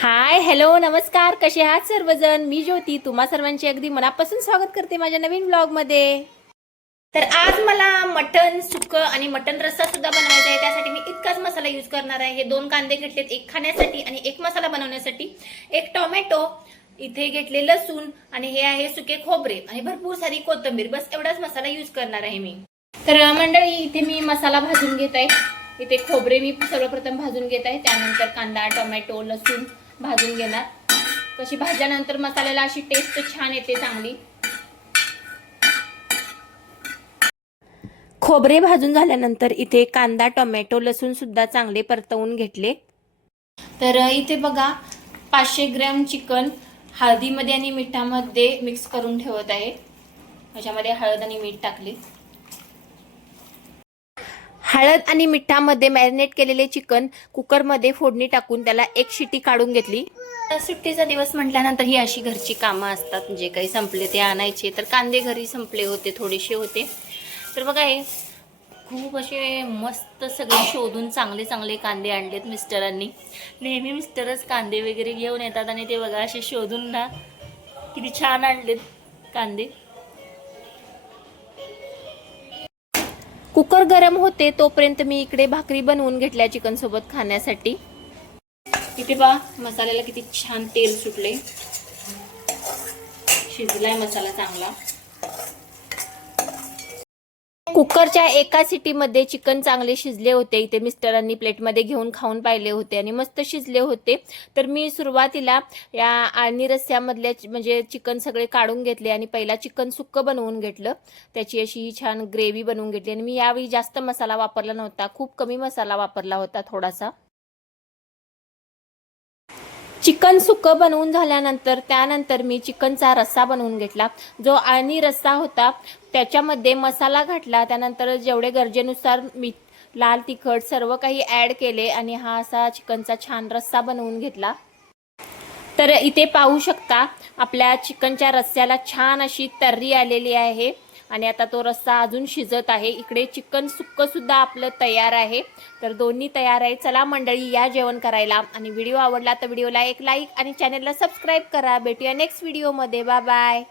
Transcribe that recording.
Hi hello नमस्कार, कसे आहात सर्वजण। मी ज्योती तुम्हा सर्वांचे अगदी मनापासून स्वागत करते माझ्या नवीन ब्लॉग मध्ये। तर आज मला मटन सुक्क आणि मटन रस्सा सुद्धा बनवायचा आहे। त्यासाठी मी इतकाच मसाला यूज करणार आहे। हे 2 कांदे घेतलेत, एक खाण्यासाठी आणि एक मसाला बनवण्यासाठी, एक टोमॅटो, इथे घेतले लसूण आणि हे आहे सुके खोबरे आणि भरपूर सारी कोथिंबीर। बस एवढाच मसाला यूज करणार आहे मी। तर मंडळी इथे मी मसाला भाजून घेत आहे। इथे खोबरे मी सर्वप्रथम भाजून घेत आहे, त्यानंतर कांदा टोमॅटो लसूण भाजून घेणार। कशी भाजल्यानंतर मसाल्याला अशी टेस्ट छान येते चांगली। खोबरे भाजून झाल्यानंतर इथे कांदा टोमॅटो लसूण सुद्धा चांगले परतवून घेतले। तर इथे बघा 500 ग्रॅम चिकन हळदीमध्ये आणि मिठामध्ये मिक्स करून ठेवत आहे। याच्यामध्ये हळद आणि मीठ टाकले। हळद आणि मिठामध्ये मॅरिनेट केलेले चिकन कुकरमध्ये फोडणी टाकून त्याला एक शिटी काढून घेतली। सुट्टीचा दिवस म्हटल्यानंतर ही अशी घरची कामं असतात, जे काही संपले ते आणायचे। तर कांदे घरी संपले होते, थोडेसे होते। तर बघा हे खूप असे मस्त सगळे शोधून चांगले चांगले कांदे आणलेत मिस्टरांनी। नेहमी मिस्टरच कांदे वगैरे घेऊन येतात आणि ते बघा असे शोधून ना किती छान आणलेत कांदे। कुकर गरम होते तोपर्यंत मी इकडे भाकरी बनवून घेतल्या चिकन सोबत खाण्यासाठी। इथे पहा मसाल्याला किती छान तेल सुटले, शिजलाय मसाला चांगला। कुकरच्या एका सिटीमध्ये चिकन चांगले शिजले होते। इथे मिस्टरांनी प्लेटमध्ये घेऊन खाऊन पाहिले होते आणि मस्त शिजले होते। तर मी सुरुवातीला या आळणी रस्स्यामधल्या म्हणजे चिकन सगळे काढून घेतले आणि पहिला चिकन सुक्क बनवून घेतलं। त्याची अशी छान ग्रेव्ही बनवून घेतली आणि मी यावेळी जास्त मसाला वापरला नव्हता, खूप कमी मसाला वापरला होता थोडासा। चिकन सुक्क बनवून झाल्यानंतर त्यानंतर मी चिकनचा रस्सा बनवून घेतला। जो आळणी रस्सा होता त्याच्यामध्ये मसाला घातला, त्यानंतर जेवढे गरजेनुसार मीठ लाल तिखट सर्व काही ॲड केले आणि हा असा चिकनचा छान रस्सा बनवून घेतला। तर इथे पाहू शकता आपल्या चिकनच्या रस्स्याला छान अशी तर्री आलेली आहे आणि आता तो रस्सा अजून शिजत आहे। इकडे चिकन सुक्क सुद्धा आपलं तयार आहे। तर दोन्ही तयार आहे। चला मंडळी या जेवण करायला। आणि व्हिडिओ आवडला तर व्हिडिओला एक लाईक आणि चॅनलला सबस्क्राईब करा। भेटूया नेक्स्ट व्हिडिओमध्ये। Bye bye.